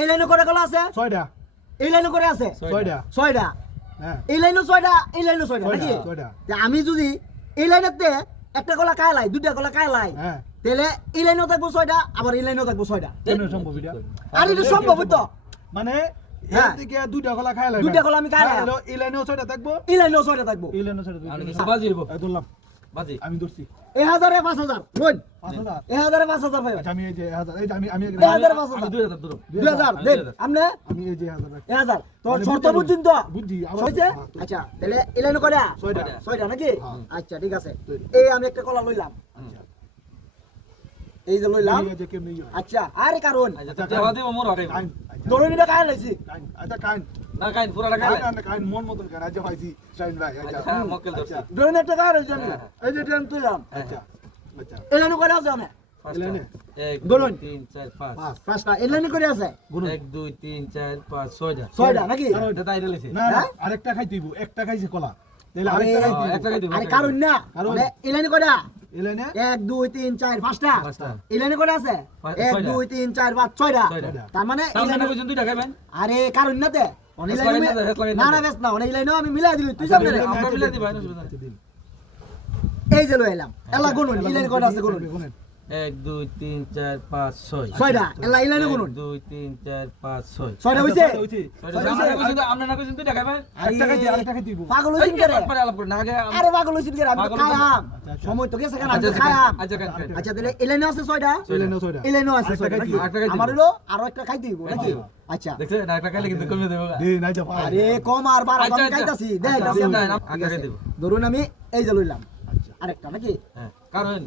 এই লাইনে করে কলা আছে? ছয়টা। এই লাইনে করে আছে? ছয়টা। ছয়টা। হ্যাঁ। এই লাইনও ছয়টা এই লাইনও ছয়টা নাকি? ছয়টা। আমি যদি এই লাইনেতে একটা কলা কায়লাই দুইটা কলা কায়লাই হ্যাঁ। তাহলে এই লাইনেও থাকব ছয়টা আবার এই লাইনেও থাকব ছয়টা। সম্ভব আর এটা সম্ভব তো মানে হ্যাঁ। দুইটা কলা খাই দুইটা কলা আমি খাই লাগলাম। এই লাইনেও ছয়টা থাকব? এই লাইনেও ছয়টা থাকব। এই লাইনেও ছয়টা আমি থাকব বাজি। হইব এই ধরলাম বাজি আমি ধরছি। এই হাজারে পাঁচ হাজার। রোজ পাঁচ হাজারে। পাঁচ হাজার ভাই। আচ্ছা আমি এই যে হাজার এই আমি আমি এই হাজারে পাঁচ হাজার। দুই হাজার দুই হাজার দেন দুই আমি এই যে হাজার রাখছি। হাজার। তোর শর্ত বুঝছেন তো? বুঝছি হয়েছে আচ্ছা তাহলে এই লাইনে ছয়টা। ছয়টা নাকি। আচ্ছা ঠিক আছে। এই আমি একটা কলা লইলাম। এই যে লইলাম। এই যে কেমনে ইয়ে আচ্ছা আরে কারণ। আচ্ছা দেওয়া দিব মোর আচ্ছা, কাইন, আচ্ছা, কাইন। না কাইন পুরা টাকা কাইন, কাইন, কাইন, মন মতন কাইন, আচ্ছা, শাহিন ভাই, আচ্ছা। আচ্ছা মক্কেল ধরছি আচ্ছা, ধরে একটা কায় লাইছি আমি? হ্যাঁ। এই যে ট্রেন তুইলাম আচ্ছা, আচ্ছা। এই লাইনে করে আছে আমি? বলুন। তিন চার পাঁচ। পাঁচ। পাঁচটা। এই করে আছে? এক দুই তিন চার পাঁচ ছয়টা। ছয়টা নাকি? এটা তাই না, না, হ্যাঁ? আরেকটা খাইতে হইবো, একটা খাইছে কলা। তাহলে আরে, আরেকটা। একটা আরে কারণ না। মানে এই করে এলানে? এক দুই তিন চার পাঁচটা। পাঁচটা। এই আছে? পাঁচ- এক ছয়টা। দুই তিন চার পাঁচ ছয়টা। ছয়টা। তার মানে মানে দুই টাকা আরে কারণ না তে? না, না। না অনেক লাইনে আমি মিলাই দিলি তুই সামনে রে। আমরা আচ্ছা, মিলাই দিবা। এই যে লো এলাম এলা গুনুন ইলাইন লাইনে কয়টা আছে গুনুন। এক দুই তিন চার পাঁচ ছয়। ছয়টা। লাইনে গুনুন দুই তিন চার পাঁচ ছয়। ছয়টা হইছে? হইছে। ছয়টা। আমরা কইছেন তো- আমরা না কইছেন দুই টাকা ভাই আরেকটা খাইতে, আরেকটা খাইতে হইবো। পাগল হইছিন কে রে আলাপ করে না আগে আরে পাগল হইছিন কে আমি খায়াম আচ্ছা, আচ্ছা। সময় তো গেছে কেন? আমি আচ্ছা খায়াম আচ্ছা আচ্ছা তাহলে এই লাইনে আছে ছয়টা। এই আছে ছয়টা। আমার হলো আরও একটা খাইতে দিব নাকি? আচ্ছা। দেখছেন একটা খাইলে কিন্তু কমে দেবো। দিন, আরে কম আর বার আমি। খাইতাছি। দেখ। ধরুন আমি এই যে লইলাম। আচ্ছা। আরেকটা নাকি? হ্যাঁ। কারণ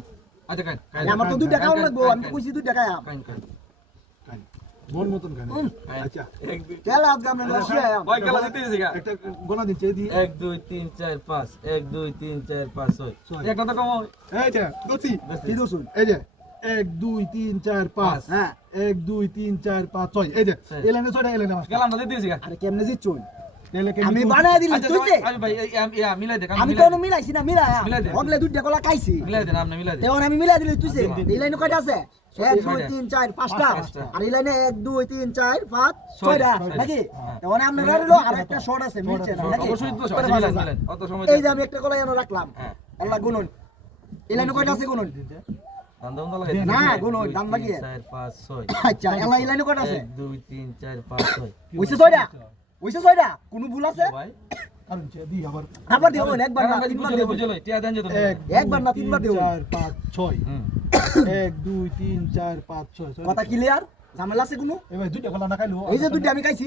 আচ্ছা কান কান আমার তো দুই টাকা লাগবো আমি তো কইছি দুই টাকা কান কান মন মতন কাইন। আচ্ছা। এক দুই কেলা আজকে আমরা লসি আয়াম ওই গেলা দিতে দিছি একটা গোনা দিন, চেয়ে। এক দুই তিন চার পাঁচ এক দুই তিন চার পাঁচ ছয় ছয়। একটা তো কম এই যে, ধরছি। কি দোসুন এই যে, এক, দুই, তিন, চার, পাঁচ। হ্যাঁ এক, দুই, তিন, চার, পাঁচ, ছয়। এই যে, ছয়। এলানে ছয়টা, এলানে পাঁচটা। গেলাম না দিতে দিছি গা আরে কেমনে জিতছুন আমি তুই- দিলি আচ্ছা যে আমি মিলাই দে আমি তো মিলাইছি না মিলাই মিলাই হগলে দুইটা কলা খাইছি। মিলাই দেন আপনি মিলাই দেন আমি মিলাই দিলি তুই আচ্ছা। এই লাইনে কয়টা আছে? এক দুই তিন চার পাঁচটা। পাঁচটা। আর এই লাইনে এক দুই তিন চার পাঁচ ছয়টা, ছয়টা। ছয়টা। নাকি? হ্যাঁ। তেমন হলো আর একটা শর্ট আছে মিলছে না নাকি? অবশ্যই তো পরে মিলাই পাঁচ মিলাই হাজার। অত সময় এই যে আমি একটা কলা এনে রাখলাম। হ্যাঁ। আল্লাহ গুনুন। এই লাইনে কয়টা আছে গুনুন? না, ওই, দাম আচ্ছা এই লাইনে কয়টা আছে? দুই তিন চার পাঁচ ছয়। হইছে ছয়টা? হইছে ছয়টা? কোনো ভুল আছে? ভাই কারণ চেয়ে দিই আবার। আবার দিও একবার না তিনবার দিও বুঝলে টিয়া দেন যেত এক, একবার না তিনবার তিন, চার, পাঁচ, ছয়। এক, দুই, তিন, চার, পাঁচ, ছয়। ছয়। কথা ক্লিয়ার ঝামেলা আছে কোনো? এবার দুইটা কলা না খাইলো। এই যে দুইটা আমি খাইছি।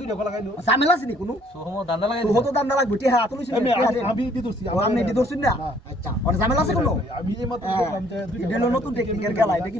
দুইটা কলা খাইলো। ঝামেলা আছে নি কোনো? সোহম দান্দা লাগাই তো হতো লাগবে টিহা তো লইছি আমি- আমি- আমি ধরছি, ও আপনি এটি ধরছেন না। আচ্ছা। ওর ঝামেলা আছে কোনো? আমি এই মাত্র দুইটা এটা কলা হলো নতুন টেকনিকের গেলা এটা কি